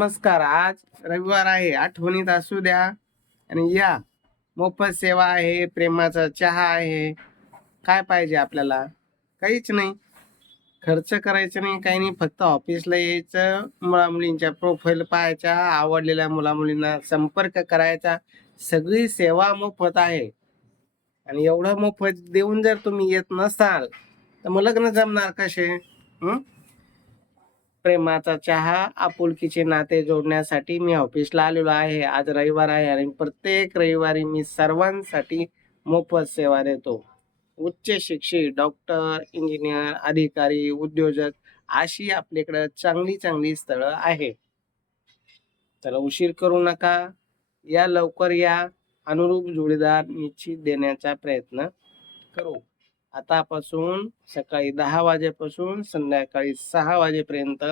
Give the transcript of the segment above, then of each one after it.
नमस्कार. आज रविवार आहे, आठवणीत असू द्या आणि या. मोफत सेवा आहे, प्रेमाचा चहा आहे. काय पाहिजे आपल्याला? काहीच नाही. खर्च करायचं नाही, काही नाही. फक्त ऑफिसला यायचं, मुला-मुलींच्या प्रोफाईल पाहायच्या, आवडलेल्या मुला-मुलींना संपर्क करायचा. सगळी सेवा मोफत आहे आणि एवढं मोफत देऊन जर तुम्ही येत नसाल, तर मग लग्न जमणार कसे? प्रेमाचा चहा, आपुलकीचे नाते जोडण्यासाठी मी ऑफिसला आलेलो आहे. आज रविवार आहे आणि प्रत्येक रविवारी मी सर्वांसाठी मोफत सेवा देतो. उच्च शिक्षित डॉक्टर, इंजिनियर, अधिकारी, उद्योजक अशी आपल्याकडं चांगली चांगली स्थळं आहेत. तर उशीर करू नका. या लवकर या. अनुरूप जोडीदार निश्चित देण्याचा प्रयत्न करू. आतापासून सकाळी 10 वाजेपासून संध्याकाळी 6 वाजेपर्यंत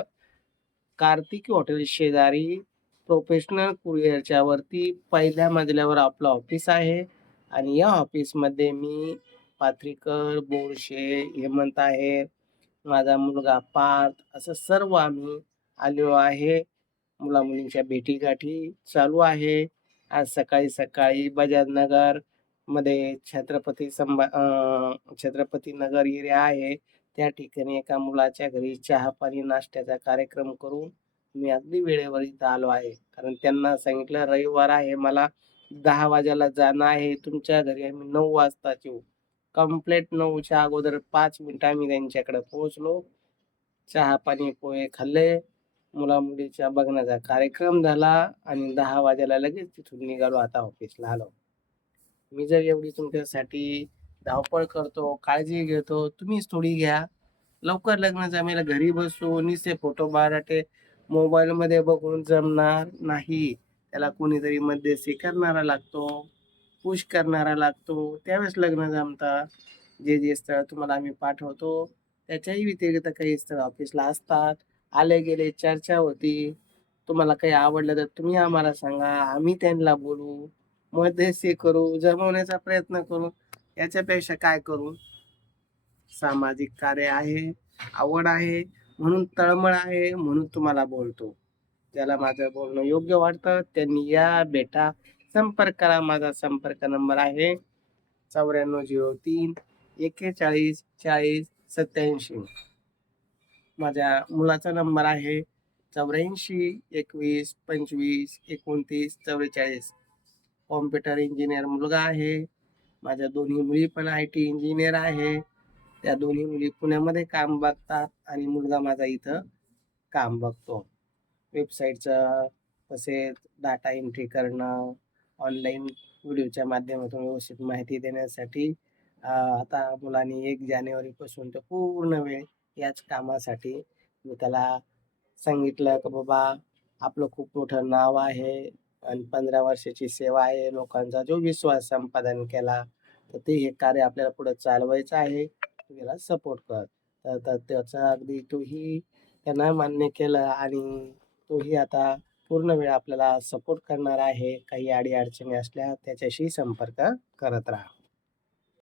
कार्तिकी हॉटेल शेजारी प्रोफेशनल कुरिअरच्या वरती पहिल्या मजल्यावर आपलं ऑफिस आहे आणि या ऑफिसमध्ये मी पाथरीकर, बोरशे, हेमंत आहे, माझा मुलगा पार्थ असं सर्व आम्ही आलेलो आहे. मुला-मुलींच्या भेटीगाठी चालू आहे. आज सकाळी सकाळी बजाजनगर मध्ये छत्रपती नगर एरिया आहे. त्या ठिकाणी एका मुलाच्या घरी चहा पाणी नाश्त्याचा कार्यक्रम करून मी अगदी वेळेवर इथं आलो आहे. कारण त्यांना सांगितलं रविवार आहे, मला 10 वाजायला जाणं आहे. तुमच्या घरी आम्ही 9 वाजताच येऊ. कंप्लीट 9च्या अगोदर 5 मिनिटं आम्ही त्यांच्याकडे पोहोचलो. चहा पाणी पोहे खाल्ले. मुला-मुलीच्या बघण्याचा कार्यक्रम झाला आणि 10 वाजायला लगेच तिथून निघालो. आता ऑफिसला आलो. मी जर एवढी तुमच्यासाठी धावपळ करतो, काळजी घेतो, तुम्हीच थोडी घ्या. लवकर लग्न जमेल. घरी बसून नुसते फोटो बाराटे मोबाईलमध्ये बघून जमणार नाही. त्याला कोणीतरी मध्यस्थी करणारा लागतो, पुश करणारा लागतो. त्यावेळेस लग्न जमतात. जे स्थळ तुम्हाला आम्ही पाठवतो, त्याच्याही व्यतिरिक्त काही स्थळ ऑफिसला असतात. आले गेले चर्चा होती. तुम्हाला काही आवडलं तर तुम्ही आम्हाला सांगा, आम्ही त्यांना बोलू, मध्यस्थी करू, जमवण्याचा प्रयत्न करू. याच्यापेक्षा काय करू? सामाजिक कार्य आहे, आवड आहे, म्हणून तळमळ आहे, म्हणून तुम्हाला बोलतो. ज्याला माझं बोलणं योग्य वाटतं त्यांनी या, भेटा, संपर्क करा. माझा संपर्क नंबर आहे 9403 41 40 87. माझ्या मुलाचा नंबर आहे 84 21 25 29 44. कॉम्प्युटर इंजिनियर मुलगा आहे. माझ्या दोन्ही मुली पण IT इंजिनियर आहे. त्या दोन्ही मुली पुण्यामध्ये काम बघतात आणि मुलगा माझा इथं काम बघतो. वेबसाईटचं तसेच डाटा एंट्री करणं, ऑनलाईन व्हिडिओच्या माध्यमातून व्यवस्थित माहिती देण्यासाठी आता मुलांनी 1 जानेवारीपासून तर पूर्ण वेळ याच कामासाठी मी त्याला सांगितलं की बाबा आपलं खूप मोठं नाव आहे आणि 15 वर्षाची सेवा आहे. लोकांचा जो विश्वास संपादन केला, तर ते हे कार्य आपल्याला पुढे चालवायचं आहे. तू याला सपोर्ट कर. तर त्याचा अगदी तोही त्यानं मान्य केलं आणि तोही आता पूर्ण वेळ आपल्याला सपोर्ट करणार आहे. काही अडी-अडचणी असल्या त्याच्याशी संपर्क करत राहा.